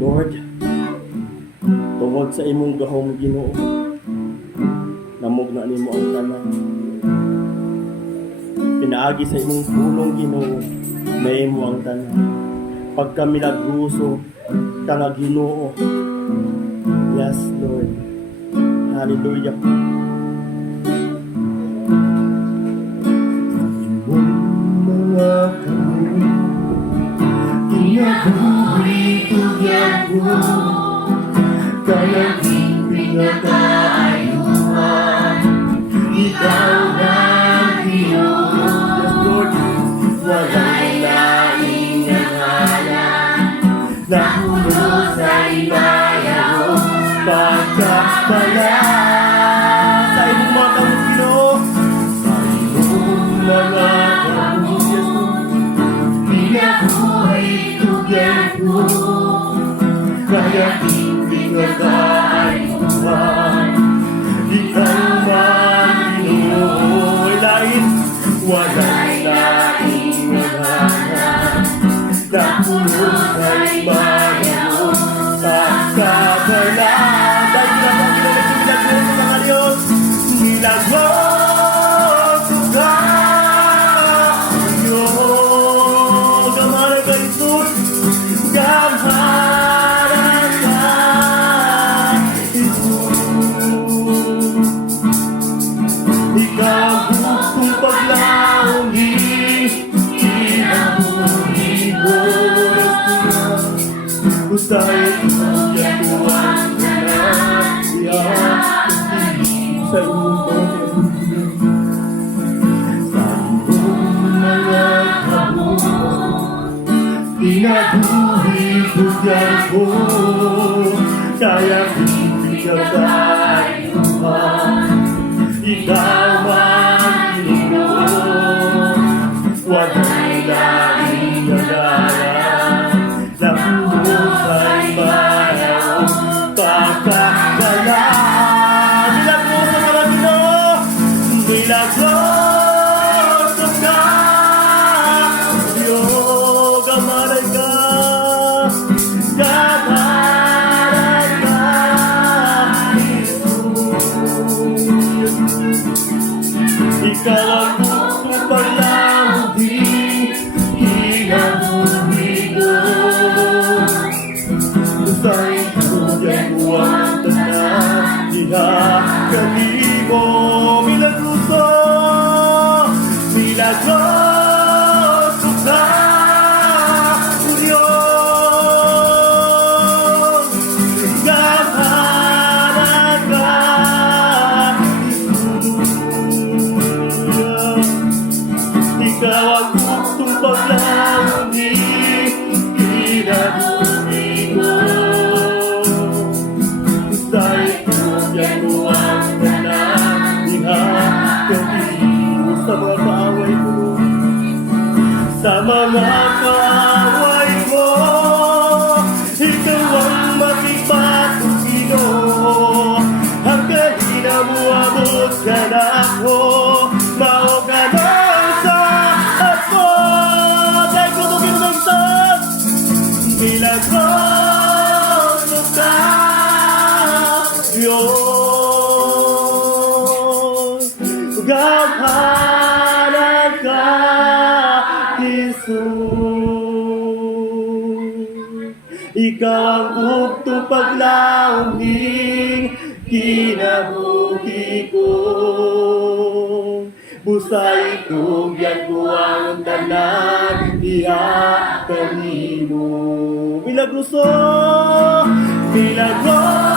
Lord, tungod sa imong gahom Ginoo, namog na nimo ang tanan. Pinaagi sa imong pulong Ginoo, na imo ang tanan. Pagka milagruso ka nga Ginoo. Yes, Lord. Hallelujah. Mga kamay, Inabuhi tugyan mo, kaya pinakaayuhan, ikaw na Diyos. Lord, Wala'y laing ngalan, nahulog sa ibayaw, pagkakala sa imong mga kamay, Ginoo. Sa imong mga kamay, Pinabuhay tugyan mo, kaya pinakaayuhan, ikaw man Ginoo. Wala'y laing ngalan, nahulog sa ibayaw, pagkakala. Dahil ginagawa mga Diyos, milagros ka, Diyos. Gamalay ka, Jesus. Gamalay ka, Jesus. Ikaw gustong paglaungi, inabuhi mo, Usay tuya tuwang tanan, sa imong mga hamon, pinabuhi tugyan ko, kaya pinakaayuhan, ikaw man Ginoo. Wala'y laing ngalan, nahulog sa ibayaw, pagkakala. Milagros ka mga Ginoo, milagros ka, Diyos. Gamalay ka, gamalay ka, Jesus. Ikaw ang gustong paglaudi, inabuhi mo. Usay tugyan ko ang tanan, ginagaligo. Milagruso, milagros ka, Diyos. Gamalay ka, ikaw ang gustong paglauni, inabuhi mo. Usay tugyan mo ang tanan, ginagaligo. Sa mga kaaway ko, sa mga kaaway ko, ikaw ang makipatong Ginoo. Hanggang hinamuabot ka na ako, mao ka lang sa ako. Dahil ko tugin ng Diyos, milagros ka, Diyos. Gampanan ka, Jesus. Ikaw ang bugtong paglauning kinabuhi ko. Busay tugyan ko ang tanan, diha kanimo. Milagros, milagros